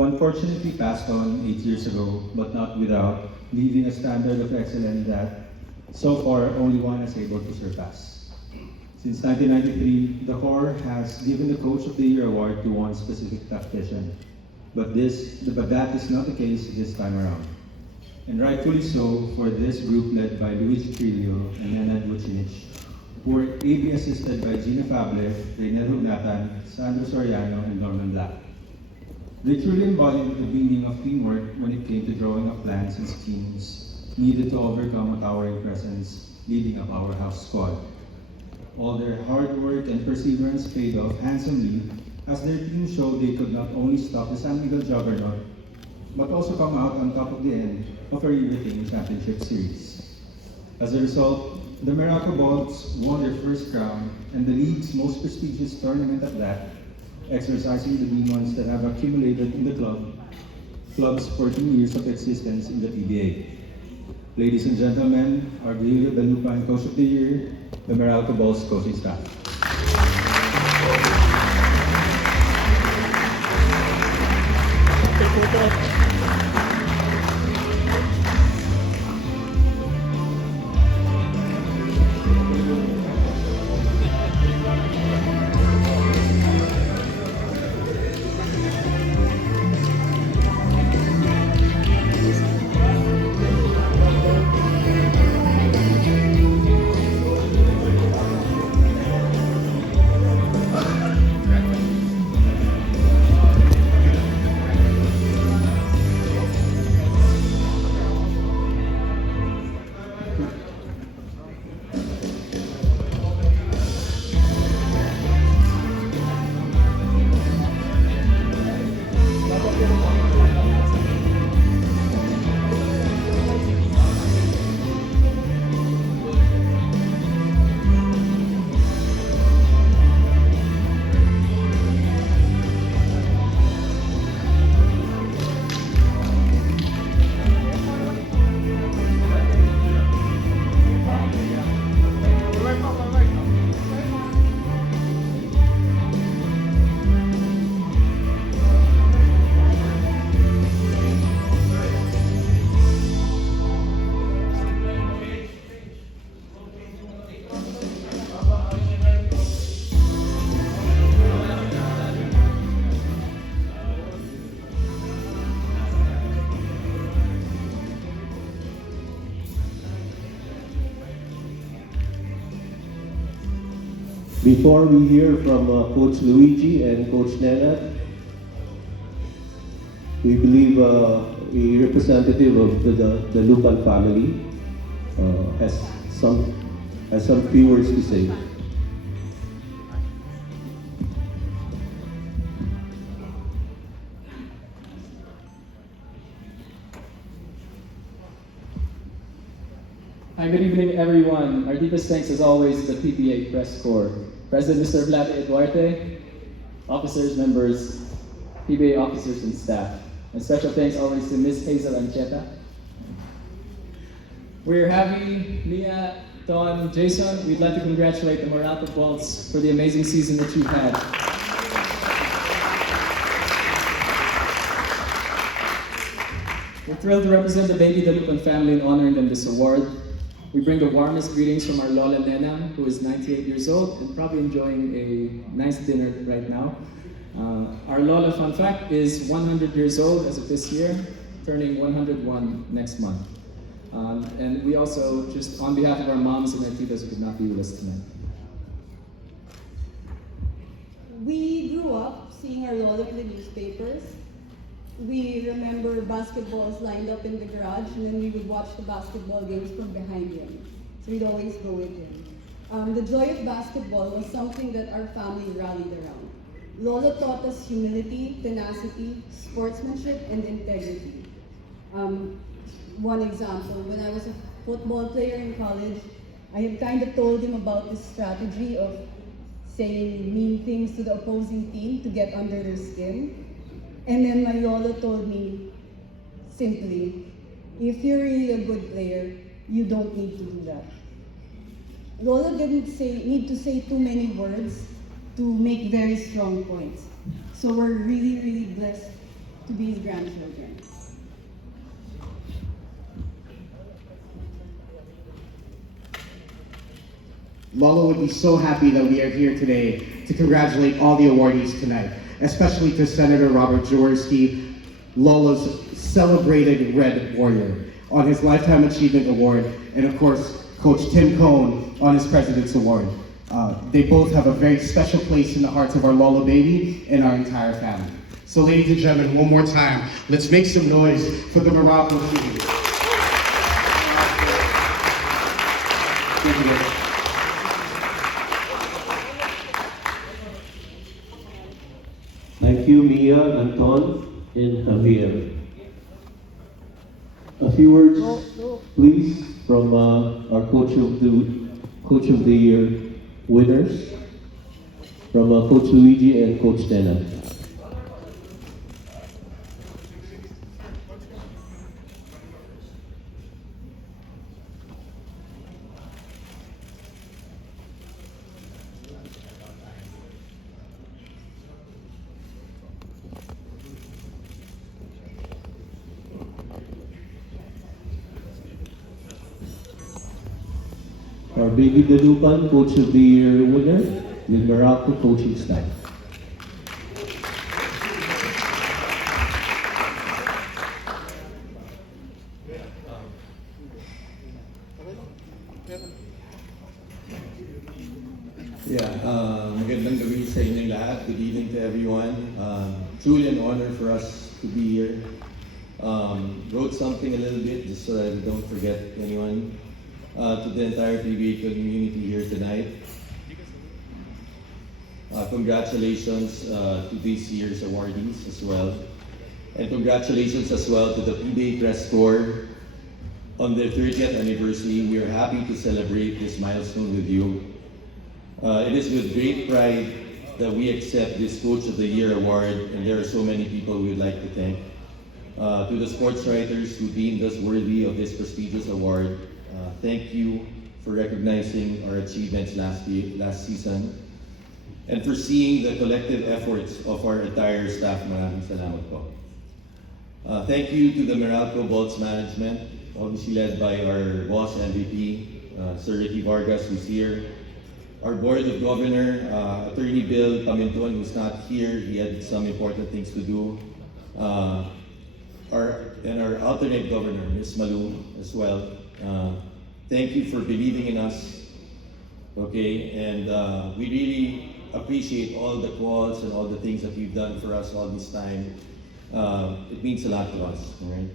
who unfortunately passed on 8 years ago, but not without leaving a standard of excellence that so far only one is able to surpass. Since 1993, the Corps has given the Coach of the Year award to one specific tactician, but that is not the case this time around. And rightfully so for this group led by Luigi Trillo and Nenad Vucinic, who were ably assisted by Gina Fable, Reynel Hugnatan, Sandro Soriano, and Norman Black. They truly embodied the meaning of teamwork when it came to drawing up plans and schemes needed to overcome a towering presence leading a powerhouse squad. All their hard work and perseverance paid off handsomely as their team showed they could not only stop the San Miguel juggernaut, but also come out on top of the end of a re-retaining championship series. As a result, the Meralco Bolts won their first crown and the league's most prestigious tournament at that, exercising the demons that have accumulated in the club's 14 years of existence in the PBA. Ladies and gentlemen, our Dalupan Coach of the Year, the Meralco Bolts coaching staff. Before we hear from Coach Luigi and Coach Nenad, we believe a representative of the Dalupan family has some few words to say. Hi, good evening, everyone. Our deepest thanks, as always, to the PPA Press Corps. President Mr. Vlade Duarte, officers, members, PBA officers, and staff. And special thanks always to Ms. Hazel Ancheta. We're having Mia, Don, Jason. We'd like to congratulate the Meralco Bolts for the amazing season that you've had. We're thrilled to represent the Baby Dalupan family in honoring them this award. We bring the warmest greetings from our Lola Nenam, who is 98 years old and probably enjoying a nice dinner right now. Our Lola, fun fact, is 100 years old as of this year, turning 101 next month. And we also, just on behalf of our moms and our titas who could not be with us tonight. We grew up seeing our Lola in the newspapers. We remember basketballs lined up in the garage, and then we would watch the basketball games from behind him. So we'd always go with him. The joy of basketball was something that our family rallied around. Lola taught us humility, tenacity, sportsmanship, and integrity. One example, when I was a football player in college, I had kind of told him about this strategy of saying mean things to the opposing team to get under their skin. And then my Lola told me, simply, if you're really a good player, you don't need to do that. Lola didn't need to say too many words to make very strong points. So we're really, really blessed to be his grandchildren. Lolo would be so happy that we are here today to congratulate all the awardees tonight, especially to Senator Robert Jaworski, Lolo's celebrated Red Warrior, on his Lifetime Achievement Award, and of course, Coach Tim Cohn on his President's Award. They both have a very special place in the hearts of our Lolo baby and our entire family. So ladies and gentlemen, one more time, let's make some noise for the Meralco team. Thank you guys. Thank you, Mia, Anton, and Javier. A few words, please, from our Coach of the Year winners, from Coach Luigi and Coach Tena. Our baby Dalupan Coach of the Year winner with Meralco coaching staff. Magandang gabi sa inyong lahat. Good evening to everyone. Truly an honor for us to be here. Wrote something a little bit just so that I don't forget anyone. To the entire PBA community here tonight. Congratulations to this year's awardees as well. And congratulations as well to the PBA Press Corps on their 30th anniversary. We are happy to celebrate this milestone with you. It is with great pride that we accept this Coach of the Year award, and there are so many people we would like to thank. To the sports writers who deemed us worthy of this prestigious award, thank you for recognizing our achievements last season, and for seeing the collective efforts of our entire staff. Maraming salamat po. Thank you to the Meralco Bolts management, obviously led by our boss MVP, Sir Ricky Vargas, who's here. Our Board of Governor, Attorney Bill Pamintuan, who's not here. He had some important things to do. Our alternate governor, Ms. Mula, as well. Thank you for believing in us, okay? And we really appreciate all the calls and all the things that you've done for us all this time. It means a lot to us, all right?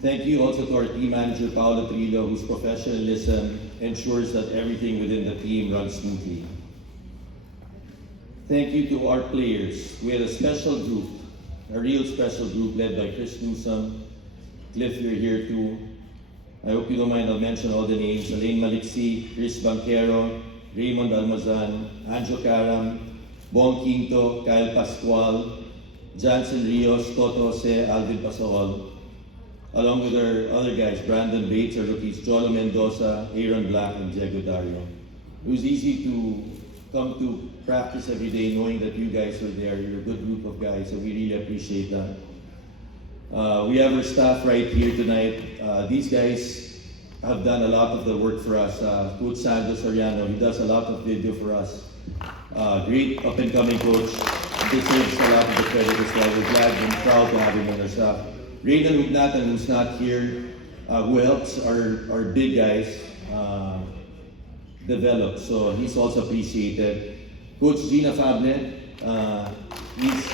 Thank you also to our team manager, Paolo Trillo, whose professionalism ensures that everything within the team runs smoothly. Thank you to our players. We had a special group, a real special group led by Chris Newsom. Cliff, you're here too. I hope you don't mind, I'll mention all the names. Elaine Maliksi, Chris Banquero, Raymond Almazan, Anjo Caram, Bong Quinto, Kyle Pascual, Jansen Rios, Toto Jose, Alvin Pasaol, along with our other guys, Brandon Bates, our rookies, Cholo Mendoza, Aaron Black, and Diego Dario. It was easy to come to practice every day knowing that you guys are there. You're a good group of guys, and we really appreciate that. We have our staff right here tonight. These guys have done a lot of the work for us. Coach Santos Ariano, he does a lot of video for us. Great up-and-coming coach. Deserves a lot of the credit as well. We're glad and proud to have him on our staff. Raynon Wignatan, who's not here, who helps our big guys develop. So he's also appreciated. Coach Gina Fable, he's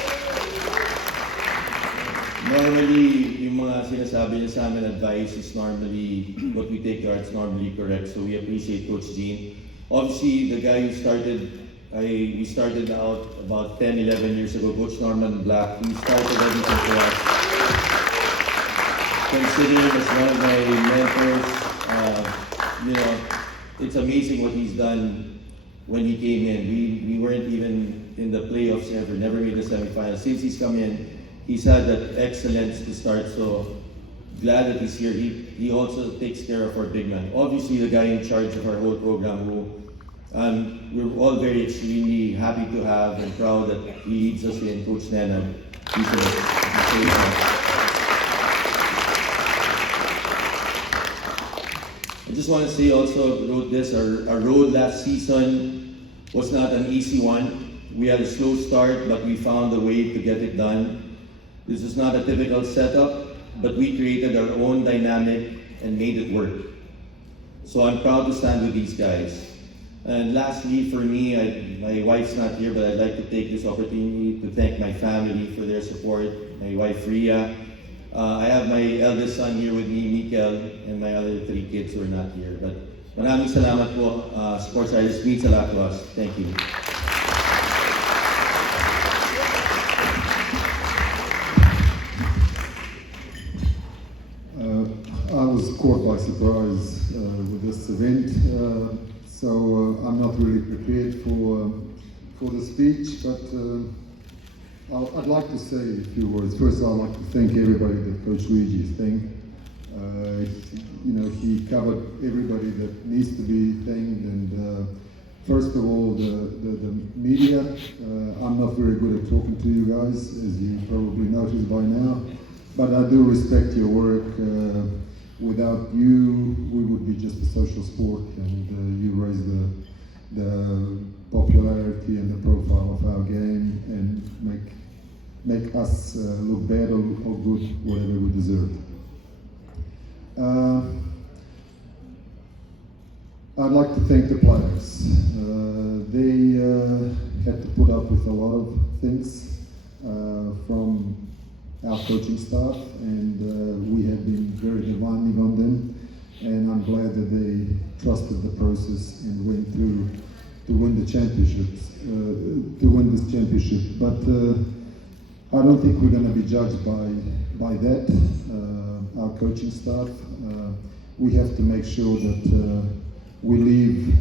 normally, yung mga sinasabi niya sa amin, advice is normally, what we take to heart is normally correct. So we appreciate Coach Jean. Obviously, the guy who we started out about 10, 11 years ago, Coach Norman Black. He started everything for us. Consider him as one of my mentors. It's amazing what he's done when he came in. We weren't even in the playoffs ever, never made the semifinals. Since he's come in, he's had that excellence to start, so glad that he's here. He also takes care of our big man. Obviously, the guy in charge of our whole program who We're all very extremely happy to have and proud that he leads us in Coach Nenam. I just want to say also, wrote this, our road last season was not an easy one. We had a slow start, but we found a way to get it done. This is not a typical setup, but we created our own dynamic and made it work. So I'm proud to stand with these guys. And lastly, for me, my wife's not here, but I'd like to take this opportunity to thank my family for their support. My wife, Ria. I have my eldest son here with me, Mikel, and my other 3 kids who are not here. But maraming salamat po. Sports Riders means a lot to us. Thank you. I was caught by surprise with this event, so I'm not really prepared for the speech, but I'd like to say a few words. First, I'd like to thank everybody that Coach Luigi thanked. He covered everybody that needs to be thanked, and first of all, the media. I'm not very good at talking to you guys, as you probably noticed by now, but I do respect your work. Without you, we would be just a social sport, and you raise the popularity and the profile of our game and make us look bad or good, whatever we deserve. I'd like to thank the players. They had to put up with a lot of things from our coaching staff, and we have been very demanding on them, and I'm glad that they trusted the process and went through to win the championships, to win this championship. But I don't think we're going to be judged by that, our coaching staff. We have to make sure that we leave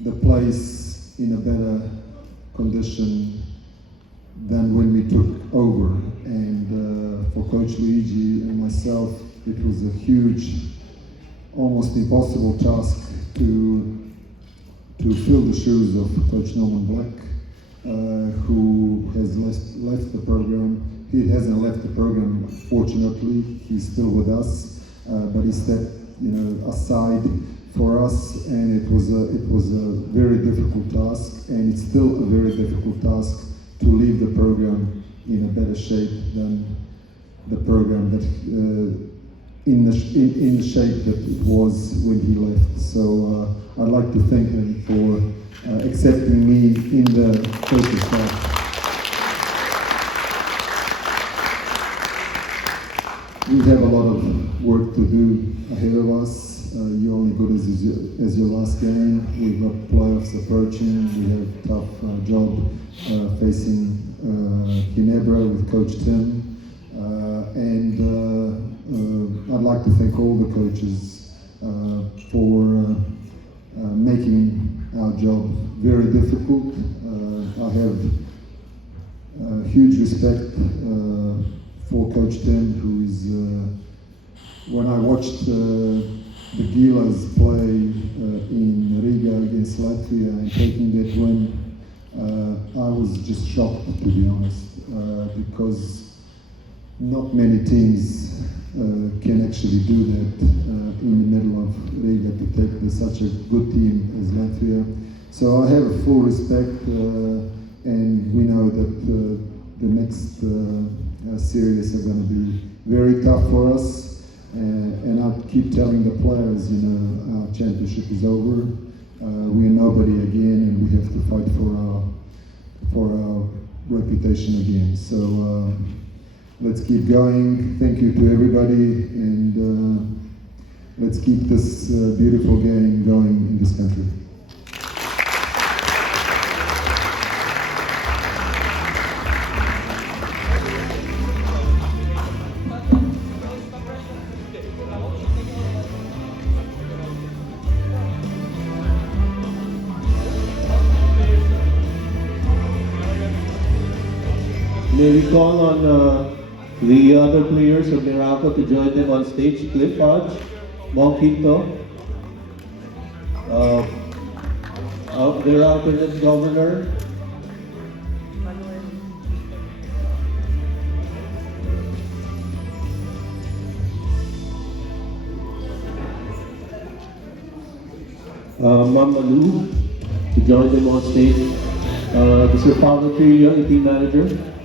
the place in a better condition than when we took over. And for Coach Luigi and myself, it was a huge, almost impossible task to fill the shoes of Coach Norman Black, who has left the program. He hasn't left the program, fortunately. He's still with us, but he stepped, aside for us, and it was a very difficult task, and it's still a very difficult task to leave the program in a better shape than the program that in the shape that it was when he left. So I'd like to thank him for accepting me in the coaching staff. We have a lot of work to do ahead of us. You're only good as your last game. We've got playoffs approaching. We have a tough job facing Ginebra with Coach Tim. I'd like to thank all the coaches for making our job very difficult. I have huge respect for Coach Tim, who is, when I watched the Gilas play in Riga against Latvia and taking that win, I was just shocked, to be honest, because not many teams can actually do that in the middle of Riga to take such a good team as Latvia. So I have full respect, and we know that the next series are going to be very tough for us. And I keep telling the players, our championship is over. We are nobody again, and we have to fight for our reputation again. So let's keep going. Thank you to everybody, and let's keep this beautiful game going in this country. May we call on the other players of Meralco to join them on stage? Cliff Hodge, Mong Quinto, their alternate governor, Ma'am Malu, to join them on stage. Mr. Paulo Trillo, the team manager.